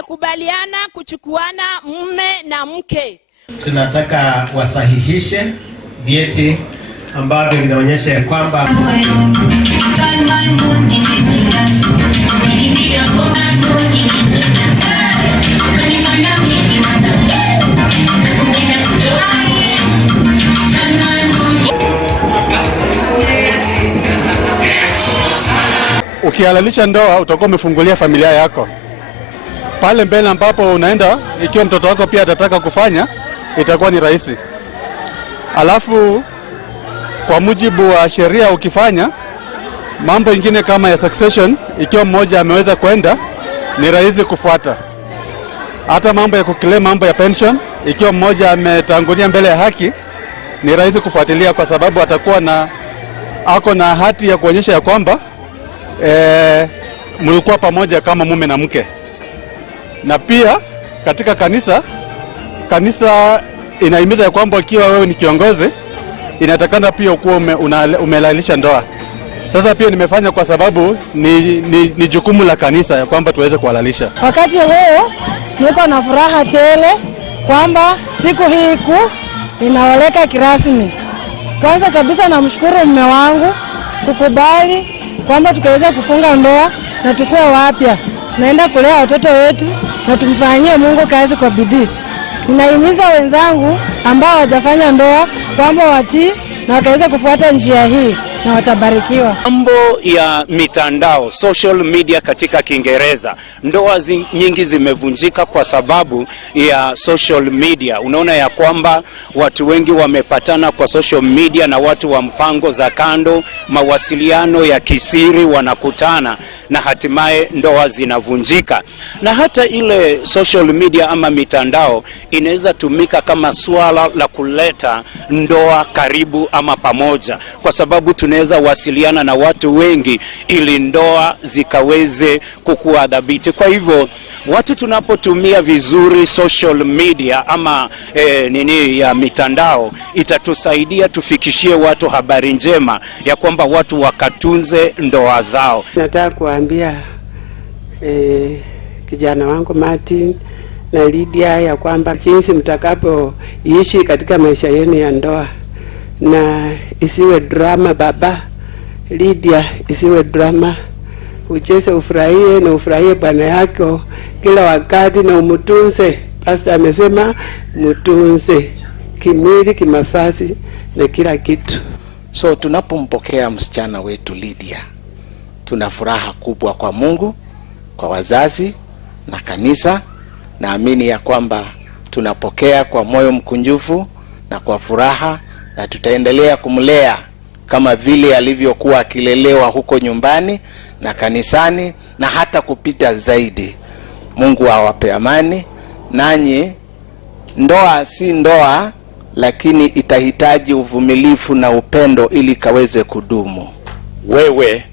wamekubaliana kuchukuana mume na mke. Tunataka wasahihishe vyeti ambavyo vinaonyesha ya kwamba ukihalalisha ndoa utakuwa umefungulia familia yako. Pale mbele ambapo unaenda, ikiwa mtoto wako pia atataka kufanya, itakuwa ni rahisi. Alafu kwa mujibu wa sheria, ukifanya mambo ingine kama ya succession, ikiwa mmoja ameweza kwenda, ni rahisi kufuata. Hata mambo ya kuclaim, mambo ya pension, ikiwa mmoja ametangulia mbele ya haki, ni rahisi kufuatilia, kwa sababu atakuwa ako na hati ya kuonyesha ya kwamba mlikuwa pamoja kama mume na mke. Na pia katika kanisa inahimiza ya kwamba ikiwa wewe ni kiongozi, inatakana pia ukuwa umelalisha ndoa. Sasa pia nimefanya kwa sababu ni jukumu la kanisa ya kwamba tuweze kuhalalisha. Wakati huu niko na furaha tele kwamba siku hii kuu inaoleka kirasmi. Kwanza kabisa namshukuru mume wangu kukubali kwamba tukaweza kufunga ndoa na tukue wapya. Naenda kulea watoto wetu na tumfanyie Mungu kazi kwa bidii. Ninahimiza wenzangu ambao hawajafanya ndoa kwamba watii na wakaweza kufuata njia hii na watabarikiwa. Mambo ya mitandao, social media katika Kiingereza, ndoa nyingi zimevunjika kwa sababu ya social media. Unaona ya kwamba watu wengi wamepatana kwa social media na watu wa mpango za kando, mawasiliano ya kisiri, wanakutana na hatimaye ndoa zinavunjika. Na hata ile social media ama mitandao inaweza tumika kama swala la kuleta ndoa karibu ama pamoja, kwa sababu tunaweza wasiliana na watu wengi ili ndoa zikaweze kukua dhabiti. Kwa hivyo watu tunapotumia vizuri social media ama ya mitandao, itatusaidia tufikishie watu habari njema ya kwamba watu wakatunze ndoa zao. Nataka kuambia kijana wangu Martin na Lydia ya kwamba jinsi mtakapoishi katika maisha yenu ya ndoa, na isiwe drama. Baba Lydia, isiwe drama. Ucheze, ufurahie na ufurahie bwana yako kila wakati na umutunze. Pastor amesema mutunze kimwili, kimafasi na kila kitu. So tunapompokea msichana wetu Lydia, tuna furaha kubwa kwa Mungu, kwa wazazi na kanisa. Naamini ya kwamba tunapokea kwa moyo mkunjufu na kwa furaha, na tutaendelea kumlea kama vile alivyokuwa akilelewa huko nyumbani na kanisani, na hata kupita zaidi. Mungu awape amani. Nanyi, ndoa si ndoa, lakini itahitaji uvumilivu na upendo ili kaweze kudumu. Wewe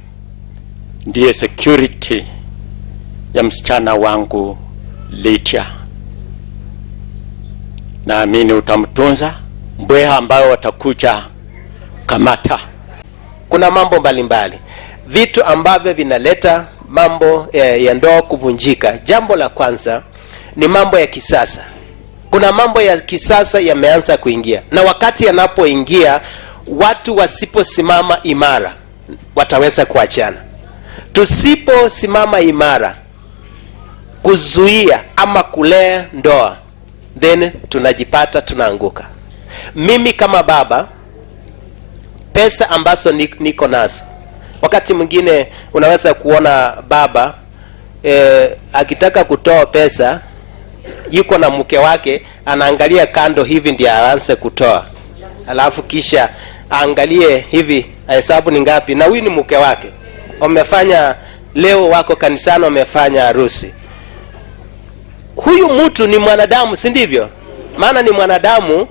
ndiye security ya msichana wangu Lydia. Naamini utamtunza mbweha ambao watakuja kamata. Kuna mambo mbalimbali, vitu ambavyo vinaleta mambo ya ndoa kuvunjika. Jambo la kwanza ni mambo ya kisasa. Kuna mambo ya kisasa yameanza kuingia, na wakati yanapoingia, watu wasiposimama imara wataweza kuachana. Tusiposimama imara kuzuia ama kulea ndoa, then tunajipata tunaanguka. Mimi kama baba, pesa ambazo niko nazo, wakati mwingine unaweza kuona baba akitaka kutoa pesa, yuko na mke wake, anaangalia kando hivi ndio aanze kutoa, alafu kisha aangalie hivi hesabu ni ngapi, na huyu ni mke wake. Wamefanya leo, wako kanisani, wamefanya harusi. Huyu mtu ni mwanadamu, si ndivyo? Maana ni mwanadamu,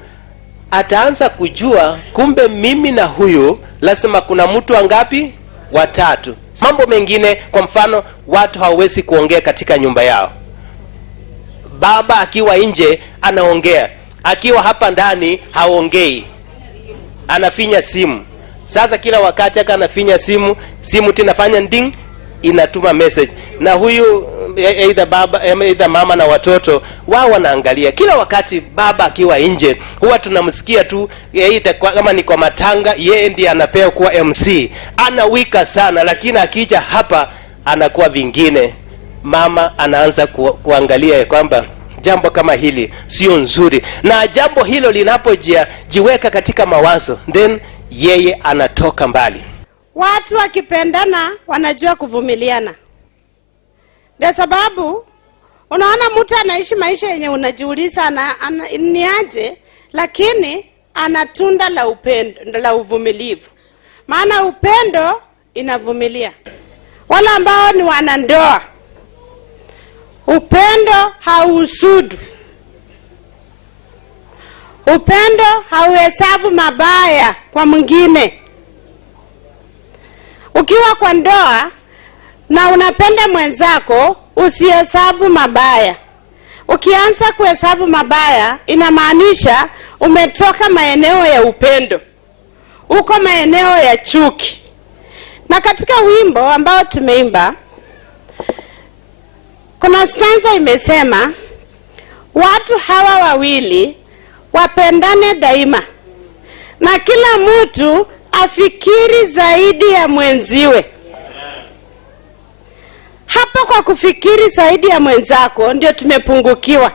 ataanza kujua kumbe mimi na huyu lazima kuna mtu wangapi? Watatu. Mambo mengine, kwa mfano, watu hawawezi kuongea katika nyumba yao. Baba akiwa nje anaongea, akiwa hapa ndani haongei, anafinya simu. Sasa kila wakati anafinya simu tinafanya ding, inatuma message. Na huyu either mama na watoto wao wanaangalia. Kila wakati baba akiwa nje huwa tunamsikia tu kama ni kwa matanga yeye ndiye anapewa kuwa MC. Anawika sana, lakini akija hapa anakuwa vingine. Mama anaanza kuangalia kwamba jambo kama hili sio nzuri, na jambo hilo linapojiweka katika mawazo, then yeye anatoka mbali. Watu wakipendana wanajua kuvumiliana. Ndio sababu unaona mtu anaishi maisha yenye unajiuliza ni aje, lakini anatunda la upendo, la uvumilivu. Maana upendo inavumilia. Wala ambao ni wanandoa, upendo hausudu. Upendo hauhesabu mabaya kwa mwingine. Ukiwa kwa ndoa na unapenda mwenzako, usihesabu mabaya. Ukianza kuhesabu mabaya, inamaanisha umetoka maeneo ya upendo, uko maeneo ya chuki. Na katika wimbo ambao tumeimba, kuna stanza imesema, watu hawa wawili wapendane daima, na kila mtu afikiri zaidi ya mwenziwe. Hapa kwa kufikiri zaidi ya mwenzako ndio tumepungukiwa.